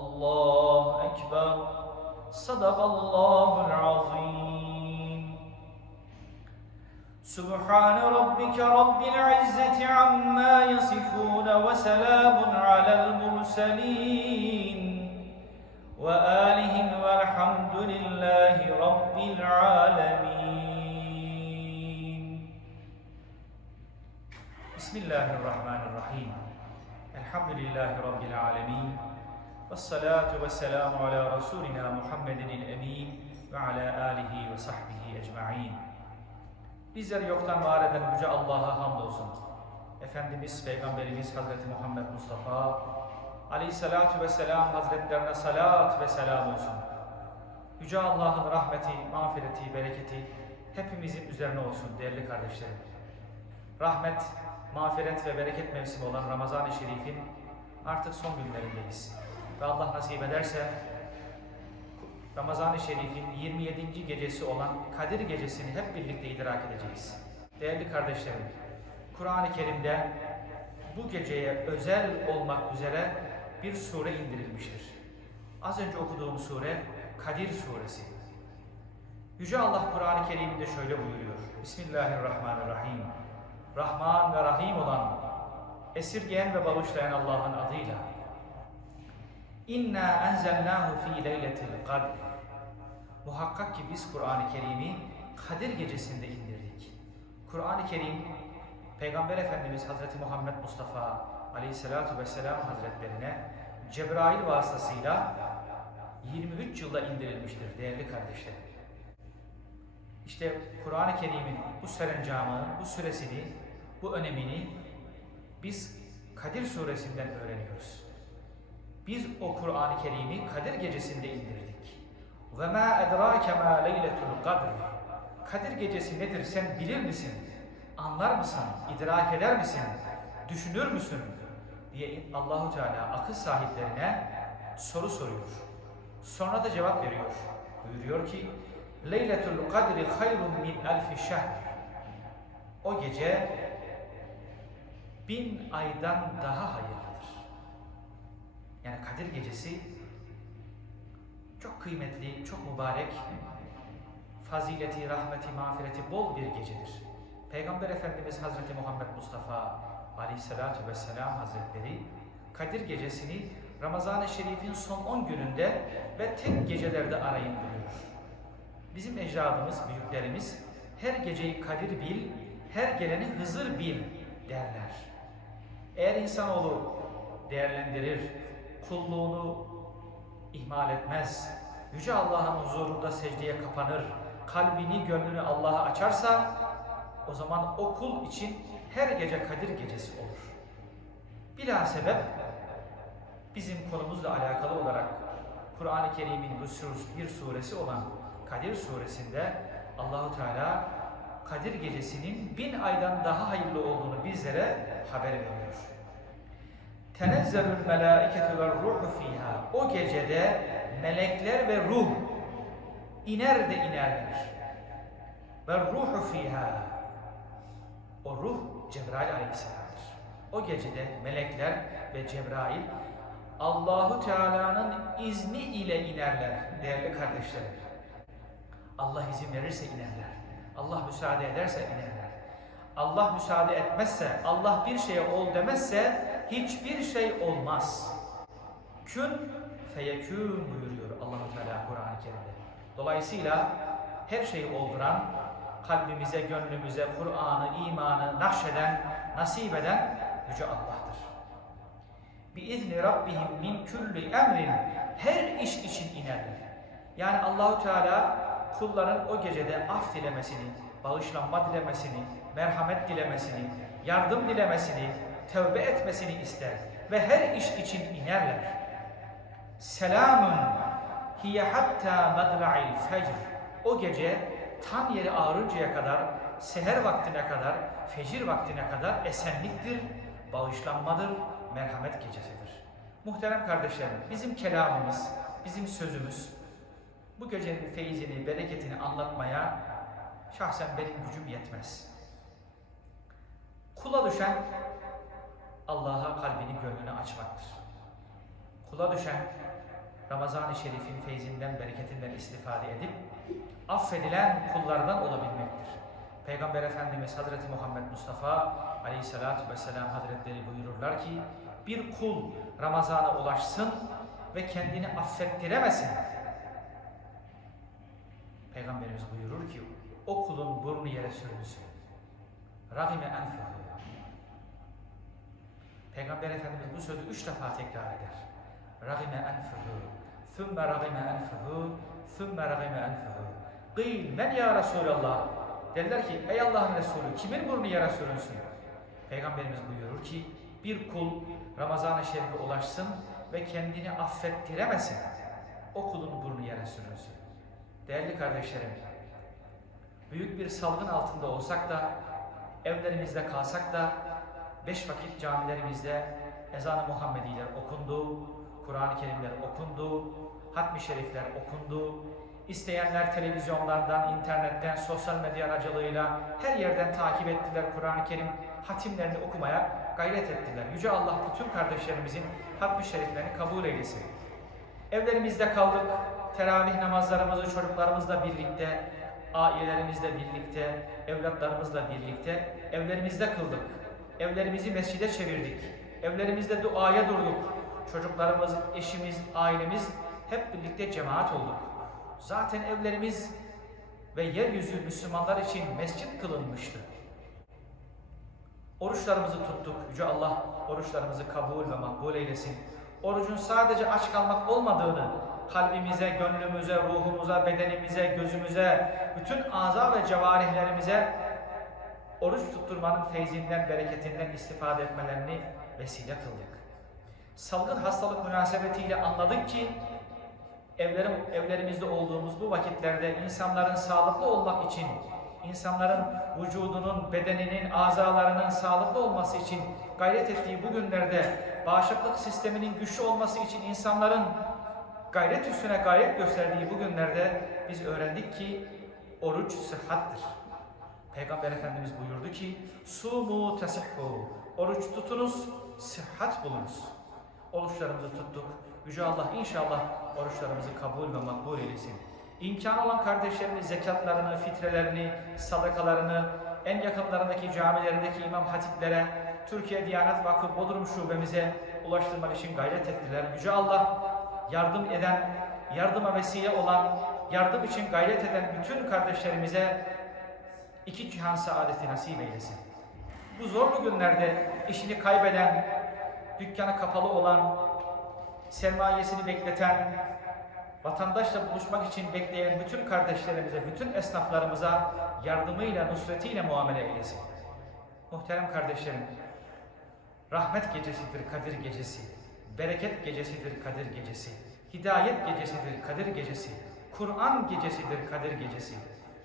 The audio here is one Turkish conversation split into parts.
الله أكبر. صدق الله العظيم. سبحان ربك رب العزة عما يصفون وسلام على المرسلين. وآلهم والحمد لله رب العالمين. بسم الله الرحمن الرحيم. الحمد لله رب العالمين. Vessalatu vesselamu ala Resulina Muhammedinil emin ve ala alihi ve sahbihi ecma'in. Bizleri yoktan var eden Yüce Allah'a hamdolsun. Efendimiz Peygamberimiz Hazreti Muhammed Mustafa Aleyhisselatü Vesselam Hazretlerine salat ve selam olsun. Yüce Allah'ın rahmeti, mağfireti, bereketi hepimizin üzerine olsun değerli kardeşlerim. Rahmet, mağfiret ve bereket mevsimi olan Ramazan-ı Şerif'in artık son günlerindeyiz. Ve Allah nasip ederse Ramazan-ı Şerif'in 27. gecesi olan Kadir Gecesi'ni hep birlikte idrak edeceğiz. Değerli kardeşlerim, Kur'an-ı Kerim'de bu geceye özel olmak üzere bir sure indirilmiştir. Az önce okuduğum sure Kadir Suresi. Yüce Allah Kur'an-ı Kerim'de şöyle buyuruyor. Bismillahirrahmanirrahim. Rahman ve Rahim olan, esirgeyen ve bağışlayan Allah'ın adıyla. İnna enzelnahu fi leyletil kadr. Muhakkak ki biz Kur'an-ı Kerim'i Kadir gecesinde indirdik. Kur'an-ı Kerim Peygamber Efendimiz Hazreti Muhammed Mustafa Aleyhisselatu Vesselam Hazretlerine Cebrail vasıtasıyla 23 yılda indirilmiştir değerli kardeşlerim. İşte Kur'an-ı Kerim'in bu serencamı, bu süresini, bu önemini biz Kadir suresinden öğreniyoruz. Biz o Kur'an-ı Kerim'i Kadir gecesinde indirdik. Ve ma edrake ma leyletul kadr. Kadir gecesi nedir sen bilir misin? Anlar mısın? İdrak eder misin? Düşünür müsün? diye Allahu Teala akıl sahiplerine soru soruyor. Sonra da cevap veriyor. Buyuruyor ki Leyletul kadri hayrun min elfi şehr. O gece bin aydan daha hayırlıdır. Yani Kadir Gecesi çok kıymetli, çok mübarek, fazileti, rahmeti, mağfireti bol bir gecedir. Peygamber Efendimiz Hazreti Muhammed Mustafa Aleyhisselatü Vesselam Hazretleri Kadir Gecesini Ramazan-ı Şerif'in son 10 gününde ve tek gecelerde arayın buyurur. Bizim ecdadımız, büyüklerimiz her geceyi Kadir bil, her geleni Hızır bil derler. Eğer insanoğlu değerlendirir, kulluğunu ihmal etmez, Yüce Allah'ın huzurunda secdeye kapanır, kalbini, gönlünü Allah'a açarsa, o zaman o kul için her gece Kadir gecesi olur. Bila sebep, bizim konumuzla alakalı olarak Kur'an-ı Kerim'in bir suresi olan Kadir suresinde Allahu Teala Kadir gecesinin bin aydan daha hayırlı olduğunu bizlere haber veriyor. Tenezzelül melâiketu ve ruhu fiha. O gecede melekler ve ruh iner de inerler. Ve ruhu fiha. O ruh Cebrail aleyhisselamdır. O gecede melekler ve Cebrail Allahu Teala'nın izni ile inerler değerli kardeşlerim. Allah izin verirse inerler. Allah müsaade ederse inerler. Allah müsaade etmezse, Allah bir şeye ol demezse hiçbir şey olmaz. Kün feyekûn buyuruyor Allahu Teala Kur'an-ı Kerim'de. Dolayısıyla her şeyi olduran, kalbimize, gönlümüze Kur'an'ı, imanı nakşeden, nasip eden Yüce Allah'tır. Biizni Rabbihim min külli emrin her iş için inerler. Yani Allahu Teala kulların o gecede af dilemesini, bağışlanma dilemesini, merhamet dilemesini, yardım dilemesini, tövbe etmesini ister ve her iş için inerler. Selamun hiye hatta madla'il fecr. O gece tam yeri ağrıncaya kadar, seher vaktine kadar, fecir vaktine kadar esenliktir, bağışlanmadır, merhamet gecesidir. Muhterem kardeşlerim, bizim kelamımız, bizim sözümüz, bu gecenin feyzini, bereketini anlatmaya şahsen benim gücüm yetmez. Kula düşen Allah'a kalbini, gönlünü açmaktır. Kula düşen Ramazan-ı Şerif'in feyzinden, bereketinden istifade edip affedilen kullardan olabilmektir. Peygamber Efendimiz Hazreti Muhammed Mustafa Aleyhisselatü Vesselam Hazretleri buyururlar ki bir kul Ramazan'a ulaşsın ve kendini affettiremesin. Peygamberimiz buyurur ki o kulun burnu yere sürülsün. Rahime enfuhu. Peygamber Efendimiz bu sözü üç defa tekrar eder. Rahime enfuhu. Thumma rahime enfuhu. Thumma rahime enfuhu. Qil men ya Resulallah. Derler ki ey Allah'ın Resulü kimin burnu yere sürünsün? Peygamberimiz buyurur ki bir kul Ramazan-ı Şerif'e ulaşsın ve kendini affettiremesin. O kulun burnu yere sürünsün. Değerli kardeşlerim, büyük bir salgın altında olsak da, evlerimizde kalsak da, beş vakit camilerimizde ezan-ı Muhammediler okundu, Kur'an-ı Kerimler okundu, hatmi şerifler okundu. İsteyenler televizyonlardan, internetten, sosyal medya aracılığıyla her yerden takip ettiler Kur'an-ı Kerim hatimlerini okumaya gayret ettiler. Yüce Allah bütün kardeşlerimizin hatmi şeriflerini kabul eylesin. Evlerimizde kaldık, teravih namazlarımızı çocuklarımızla birlikte, ailelerimizle birlikte, evlatlarımızla birlikte evlerimizde kıldık. Evlerimizi mescide çevirdik. Evlerimizde duaya durduk. Çocuklarımız, eşimiz, ailemiz hep birlikte cemaat olduk. Zaten evlerimiz ve yeryüzü Müslümanlar için mescit kılınmıştı. Oruçlarımızı tuttuk. Yüce Allah oruçlarımızı kabul ve makbul eylesin. Orucun sadece aç kalmak olmadığını kalbimize, gönlümüze, ruhumuza, bedenimize, gözümüze, bütün aza ve cevarihlerimize oruç tutturmanın feyzinden, bereketinden istifade etmelerini vesile kıldık. Salgın hastalık münasebetiyle anladık ki evlerim, evlerimizde olduğumuz bu vakitlerde insanların sağlıklı olmak için, insanların vücudunun, bedeninin, azalarının sağlıklı olması için gayret ettiği bu günlerde bağışıklık sisteminin güçlü olması için insanların gayret üstüne gayret gösterdiği bu günlerde biz öğrendik ki oruç sıhhattır. Peygamber Efendimiz buyurdu ki sumu tesihhu oruç tutunuz sıhhat bulunuz. Oruçlarımızı tuttuk. Yüce Allah inşallah oruçlarımızı kabul ve makbul eylesin. İmkanı olan kardeşlerimiz zekatlarını, fitrelerini, sadakalarını en yakınlarındaki camilerindeki imam hatiplere, Türkiye Diyanet Vakfı Bodrum Şubemize ulaştırmak için gayret ettiler. Yüce Allah yardım eden, yardıma vesile olan, yardım için gayret eden bütün kardeşlerimize iki cihan saadeti nasip eylesin. Bu zorlu günlerde işini kaybeden, dükkanı kapalı olan, sermayesini bekleten, vatandaşla buluşmak için bekleyen bütün kardeşlerimize, bütün esnaflarımıza yardımıyla, nusretiyle muamele eylesin. Muhterem kardeşlerim, rahmet gecesidir Kadir gecesi, bereket gecesidir Kadir gecesi, hidayet gecesidir Kadir gecesi, Kur'an gecesidir Kadir gecesi.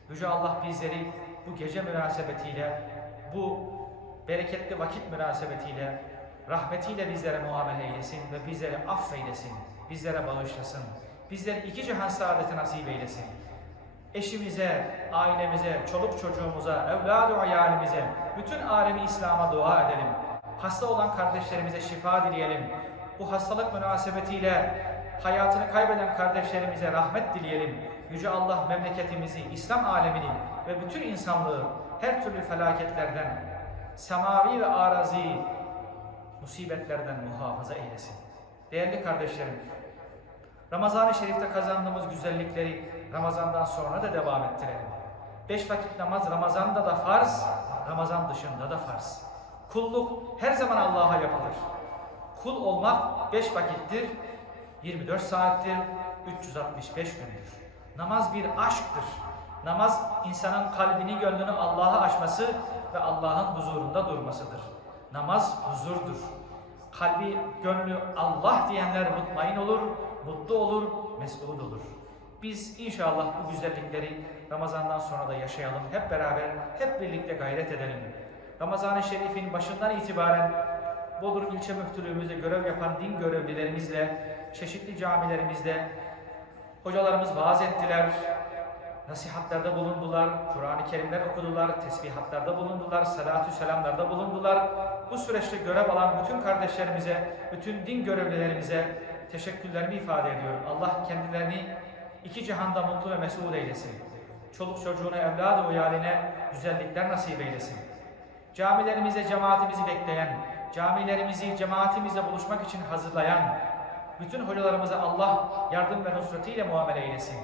Yüce Allah bizleri bu gece münasebetiyle, bu bereketli vakit münasebetiyle, rahmetiyle bizlere muamele eylesin ve bizleri affeylesin, bizlere bağışlasın, bizleri iki cihan saadeti nasip eylesin. Eşimize, ailemize, çoluk çocuğumuza, evladı ayalimize, bütün alemi İslam'a dua edelim. Hasta olan kardeşlerimize şifa dileyelim. Bu hastalık münasebetiyle hayatını kaybeden kardeşlerimize rahmet dileyelim. Yüce Allah memleketimizi, İslam alemini ve bütün insanlığı her türlü felaketlerden, semavi ve arazi musibetlerden muhafaza eylesin. Değerli kardeşlerim, Ramazan-ı Şerif'te kazandığımız güzellikleri Ramazan'dan sonra da devam ettirelim. Beş vakit namaz Ramazan'da da farz, Ramazan dışında da farz. Kulluk her zaman Allah'a yapılır. Kul olmak beş vakittir, 24 saattir, 365 gündür. Namaz bir aşktır. Namaz insanın kalbini, gönlünü Allah'a açması ve Allah'ın huzurunda durmasıdır. Namaz huzurdur. Kalbi, gönlü Allah diyenler mutmain olur, mutlu olur, mesut olur. Biz inşallah bu güzellikleri Ramazan'dan sonra da yaşayalım. Hep beraber, hep birlikte gayret edelim. Ramazan-ı Şerif'in başından itibaren Bodrum İlçe Müftülüğümüzde görev yapan din görevlilerimizle, çeşitli camilerimizde hocalarımız vaaz ettiler, nasihatlarda bulundular, Kur'an-ı Kerimler okudular, tesbihatlarda bulundular, salatü selamlarda bulundular. Bu süreçte görev alan bütün kardeşlerimize, bütün din görevlilerimize teşekkürlerimi ifade ediyorum. Allah kendilerini iki cihanda mutlu ve mesut eylesin. Çoluk çocuğuna, evladı uyaline güzellikler nasip eylesin. Camilerimize, cemaatimizi bekleyen, camilerimizi, cemaatimizle buluşmak için hazırlayan, bütün hocalarımıza Allah yardım ve nusretiyle muamele eylesin.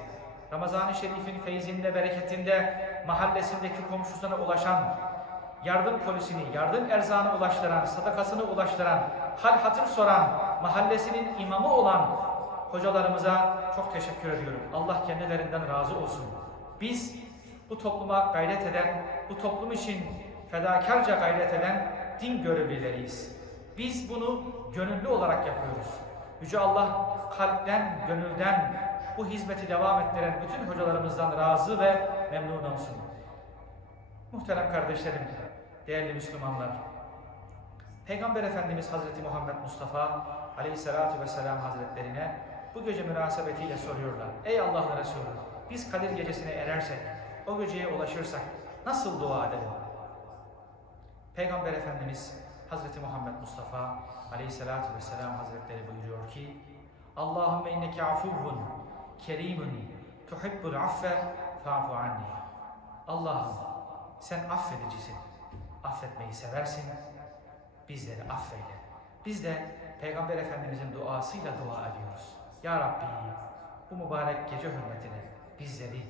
Ramazan-ı Şerif'in feyzinde, bereketinde, mahallesindeki komşusuna ulaşan, yardım polisini, yardım erzağını ulaştıran, sadakasını ulaştıran, hal hatır soran, mahallesinin imamı olan hocalarımıza çok teşekkür ediyorum. Allah kendilerinden razı olsun. Biz bu topluma gayret eden, bu toplum için fedakarca gayret eden din görevlileriyiz. Biz bunu gönüllü olarak yapıyoruz. Yüce Allah kalpten, gönülden bu hizmeti devam ettiren bütün hocalarımızdan razı ve memnun olsun. Muhterem kardeşlerim, değerli Müslümanlar, Peygamber Efendimiz Hazreti Muhammed Mustafa Aleyhisselatü Vesselam Hazretlerine bu gece münasebetiyle soruyorlar. Ey Allah'ın Resulü, biz Kadir Gecesi'ne erersek, o geceye ulaşırsak nasıl dua edelim? Peygamber Efendimiz Hazreti Muhammed Mustafa Aleyhisselatü Vesselam Hazretleri buyuruyor ki Allahümme inneke afuvun kerimun tuhibbul affe fa'fu anni Allah'ım sen affedicisin, affetmeyi seversin, bizleri affeyle. Biz de Peygamber Efendimizin duasıyla dua ediyoruz. Ya Rabbi bu mübarek gece hürmetine bizleri,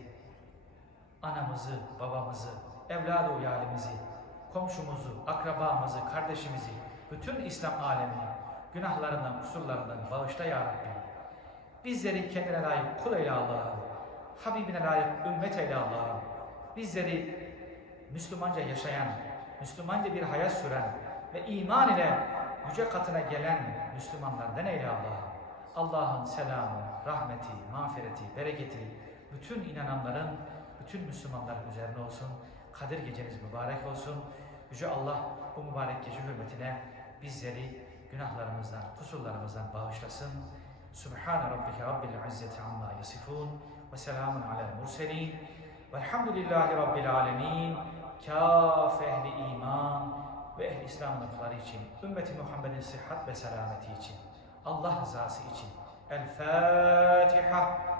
anamızı, babamızı, evladı uyalimizi, komşumuzu, akrabamızı, kardeşimizi, bütün İslam alemini günahlarından, kusurlarından bağışla ya Rabbi. Bizleri kendine layık kul eyle Allah'ım. Habibine layık ümmet eyle Allah'ım. Bizleri Müslümanca yaşayan, Müslümanca bir hayat süren ve iman ile yüce katına gelen Müslümanlardan eyle Allah'ım. Allah'ın selamı, rahmeti, mağfireti, bereketi bütün inananların, bütün Müslümanların üzerine olsun. Kadir geceniz mübarek olsun. Yüce Allah bu mübarek gece hürmetine bizleri günahlarımızdan, kusurlarımızdan bağışlasın. Subhane rabbike rabbil izzeti amma yasifun ve selamun alel murselin velhamdülillahi rabbil alemin kâf ehli iman ve ehli İslam noktaları için, ümmeti Muhammed'in sıhhat ve selameti için, Allah rızası için. El Fatiha.